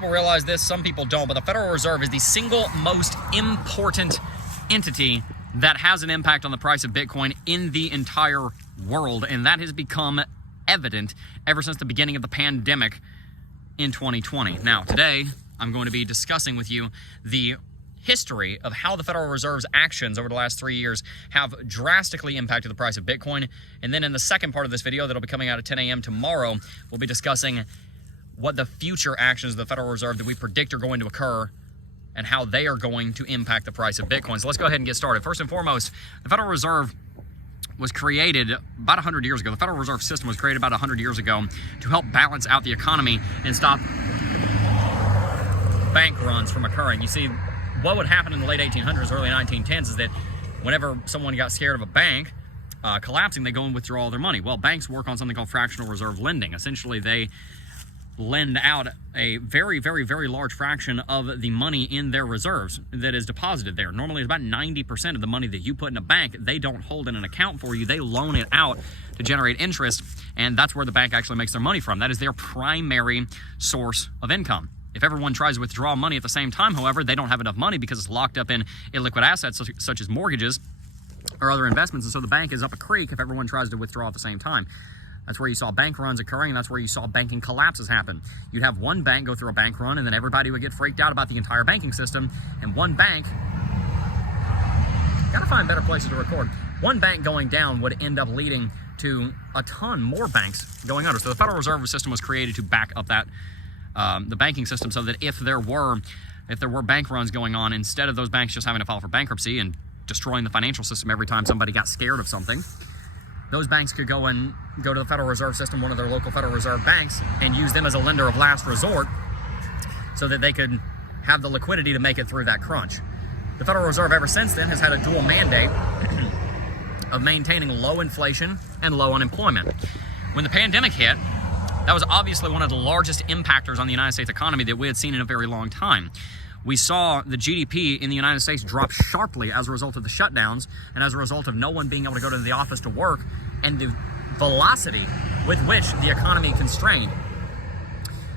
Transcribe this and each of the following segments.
People realize this, some people don't, but the Federal Reserve is the single most important entity that has an impact on the price of Bitcoin in the entire world, and that has become evident ever since the beginning of the pandemic in 2020. Now, today, I'm going to be discussing with you the history of how the Federal Reserve's actions over the last 3 years have drastically impacted the price of Bitcoin. And then in the second part of this video that'll be coming out at 10 a.m. tomorrow, we'll be discussing what the future actions of the Federal Reserve that we predict are going to occur and how they are going to impact the price of Bitcoin. So let's go ahead and get started. First and foremost, the Federal Reserve was created about 100 years ago. The Federal Reserve System was created about 100 years ago to help balance out the economy and stop bank runs from occurring. You see, what would happen in the late 1800s, early 1910s is that whenever someone got scared of a bank collapsing, they go and withdraw all their money. Well, banks work on something called fractional reserve lending. Essentially, they lend out a very, very, very large fraction of the money in their reserves that is deposited there. Normally, it's about 90% of the money that you put in a bank, they don't hold in an account for you. They loan it out to generate interest, and that's where the bank actually makes their money from. That is their primary source of income. If everyone tries to withdraw money at the same time, however, they don't have enough money because it's locked up in illiquid assets such as mortgages or other investments, and so the bank is up a creek if everyone tries to withdraw at the same time. That's where you saw bank runs occurring, and that's where you saw banking collapses happen. You'd have one bank go through a bank run, and then everybody would get freaked out about the entire banking system, and one bank, gotta find better places to record, one bank going down would end up leading to a ton more banks going under. So the Federal Reserve System was created to back up that the banking system, so that if there were bank runs going on, instead of those banks just having to file for bankruptcy and destroying the financial system every time somebody got scared of something, those banks could go to the Federal Reserve System, one of their local Federal Reserve banks, and use them as a lender of last resort so that they could have the liquidity to make it through that crunch. The Federal Reserve ever since then has had a dual mandate of maintaining low inflation and low unemployment. When the pandemic hit, that was obviously one of the largest impactors on the United States economy that we had seen in a very long time. We saw the GDP in the United States drop sharply as a result of the shutdowns and as a result of no one being able to go to the office to work and the velocity with which the economy constrained.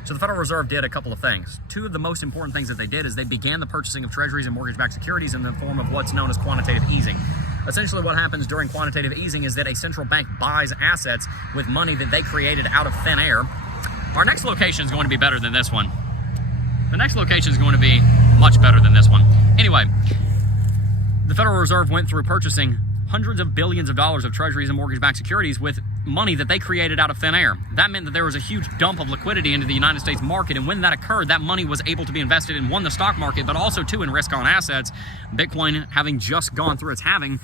So the Federal Reserve did a couple of things. Two of the most important things that they did is they began the purchasing of treasuries and mortgage-backed securities in the form of what's known as quantitative easing. Essentially what happens during quantitative easing is that a central bank buys assets with money that they created out of thin air. Our next location is going to be better than this one. The next location is going to be much better than this one. Anyway, the Federal Reserve went through purchasing hundreds of billions of dollars of treasuries and mortgage-backed securities with money that they created out of thin air. That meant that there was a huge dump of liquidity into the United States market, and when that occurred, that money was able to be invested in, one, the stock market, but also, two, in risk-on assets. Bitcoin, having just gone through its halving,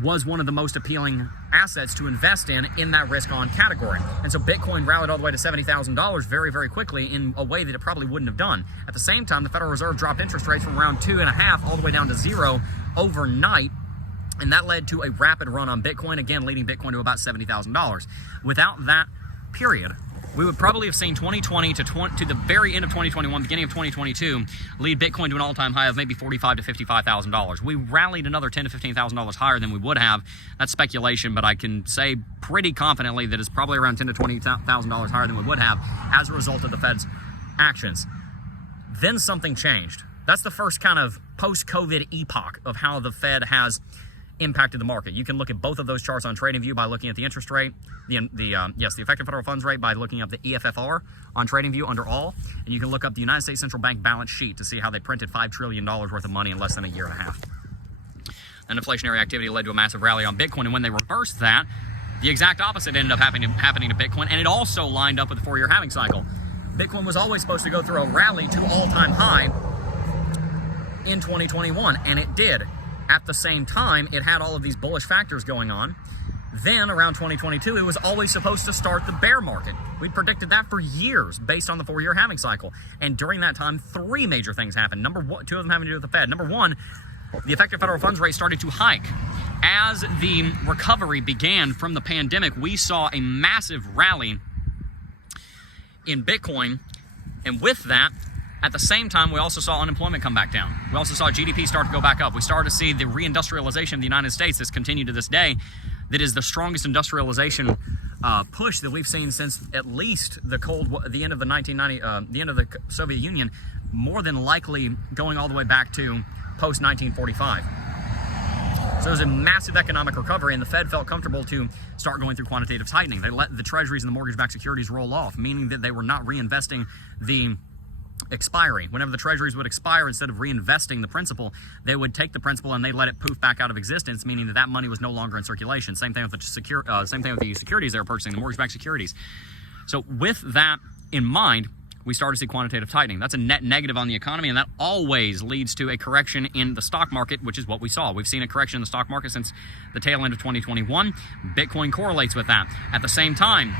was one of the most appealing assets to invest in that risk-on category. And so Bitcoin rallied all the way to $70,000 very, very quickly in a way that it probably wouldn't have done. At the same time, the Federal Reserve dropped interest rates from around 2.5 all the way down to 0 overnight, and that led to a rapid run on Bitcoin, again leading Bitcoin to about $70,000. Without that period, we would probably have seen 2020 to the very end of 2021, beginning of 2022, lead Bitcoin to an all-time high of maybe $45,000 to $55,000. We rallied another $10,000 to $15,000 higher than we would have. That's speculation, but I can say pretty confidently that it's probably around $10,000 to $20,000 higher than we would have as a result of the Fed's actions. Then something changed. That's the first kind of post-COVID epoch of how the Fed has impacted the market. You can look at both of those charts on TradingView by looking at the interest rate, the effective federal funds rate by looking up the EFFR on TradingView under all, and you can look up the United States Central Bank balance sheet to see how they printed $5 trillion worth of money in less than a year and a half. And inflationary activity led to a massive rally on Bitcoin, and when they reversed that, the exact opposite ended up happening to Bitcoin, and it also lined up with the 4-year halving cycle. Bitcoin was always supposed to go through a rally to all-time high in 2021, and it did. At the same time, it had all of these bullish factors going on. Then, around 2022, it was always supposed to start the bear market. We'd predicted that for years based on the 4-year halving cycle. And during that time, 3 major things happened. Number one, 2 of them having to do with the Fed. Number one, the effective federal funds rate started to hike. As the recovery began from the pandemic, we saw a massive rally in Bitcoin. And with that, at the same time, we also saw unemployment come back down. We also saw GDP start to go back up. We started to see the reindustrialization of the United States that's continued to this day. That is the strongest industrialization push that we've seen since at least the end of the Soviet Union, more than likely going all the way back to post 1945. So there's a massive economic recovery, and the Fed felt comfortable to start going through quantitative tightening. They let the treasuries and the mortgage-backed securities roll off, meaning that they were not reinvesting the expiry. Whenever the treasuries would expire, instead of reinvesting the principal, they would take the principal and they let it poof back out of existence, meaning that that money was no longer in circulation. Same thing with the securities they were purchasing, the mortgage-backed securities. So with that in mind, we start to see quantitative tightening. That's a net negative on the economy, and that always leads to a correction in the stock market, which is what we saw. We've seen a correction in the stock market since the tail end of 2021. Bitcoin correlates with that. At the same time,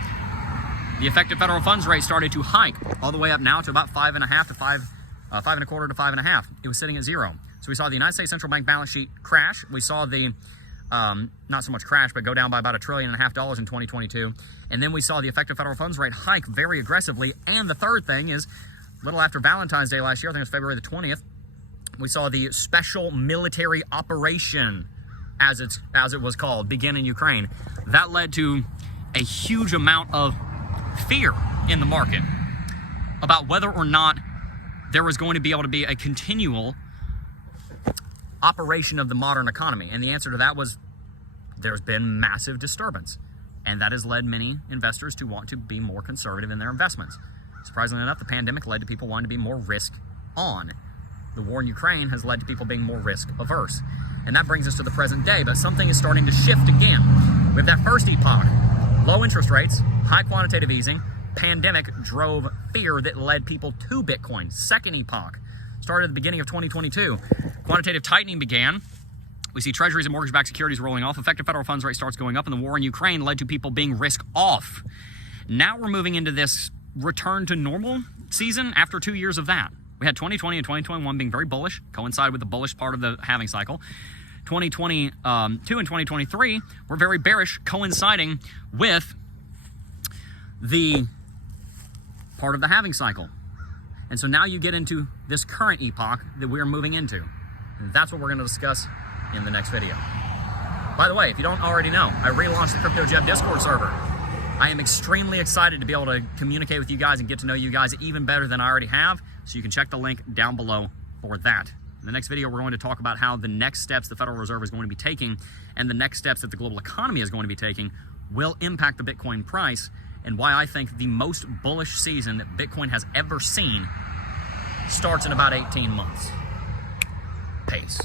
the effective federal funds rate started to hike all the way up now to about 5.25 to 5.5. It was sitting at 0. So we saw the United States Central Bank balance sheet crash. We saw the not so much crash, but go down by about $1.5 trillion in 2022. And then we saw the effective federal funds rate hike very aggressively. And the third thing is, a little after Valentine's Day last year, I think it was February the 20th, we saw the special military operation, as it was called, begin in Ukraine. That led to a huge amount of fear in the market about whether or not there was going to be able to be a continual operation of the modern economy. And the answer to that was there's been massive disturbance. And that has led many investors to want to be more conservative in their investments. Surprisingly enough, the pandemic led to people wanting to be more risk on. The war in Ukraine has led to people being more risk averse. And that brings us to the present day, but something is starting to shift again. With that first epoch, low interest rates, high quantitative easing, pandemic drove fear that led people to Bitcoin. Second epoch started at the beginning of 2022. Quantitative tightening began. We see treasuries and mortgage-backed securities rolling off. Effective federal funds rate starts going up, and the war in Ukraine led to people being risk off. Now we're moving into this return to normal season after 2 years of that. We had 2020 and 2021 being very bullish, coincide with the bullish part of the halving cycle. 2022 and 2023 were very bearish, coinciding with the part of the halving cycle. And so now you get into this current epoch that we're moving into. And that's what we're going to discuss in the next video. By the way, if you don't already know, I relaunched the Crypto Jeb Discord server. I am extremely excited to be able to communicate with you guys and get to know you guys even better than I already have. So you can check the link down below for that. In the next video, we're going to talk about how the next steps the Federal Reserve is going to be taking and the next steps that the global economy is going to be taking will impact the Bitcoin price, and why I think the most bullish season that Bitcoin has ever seen starts in about 18 months. Peace.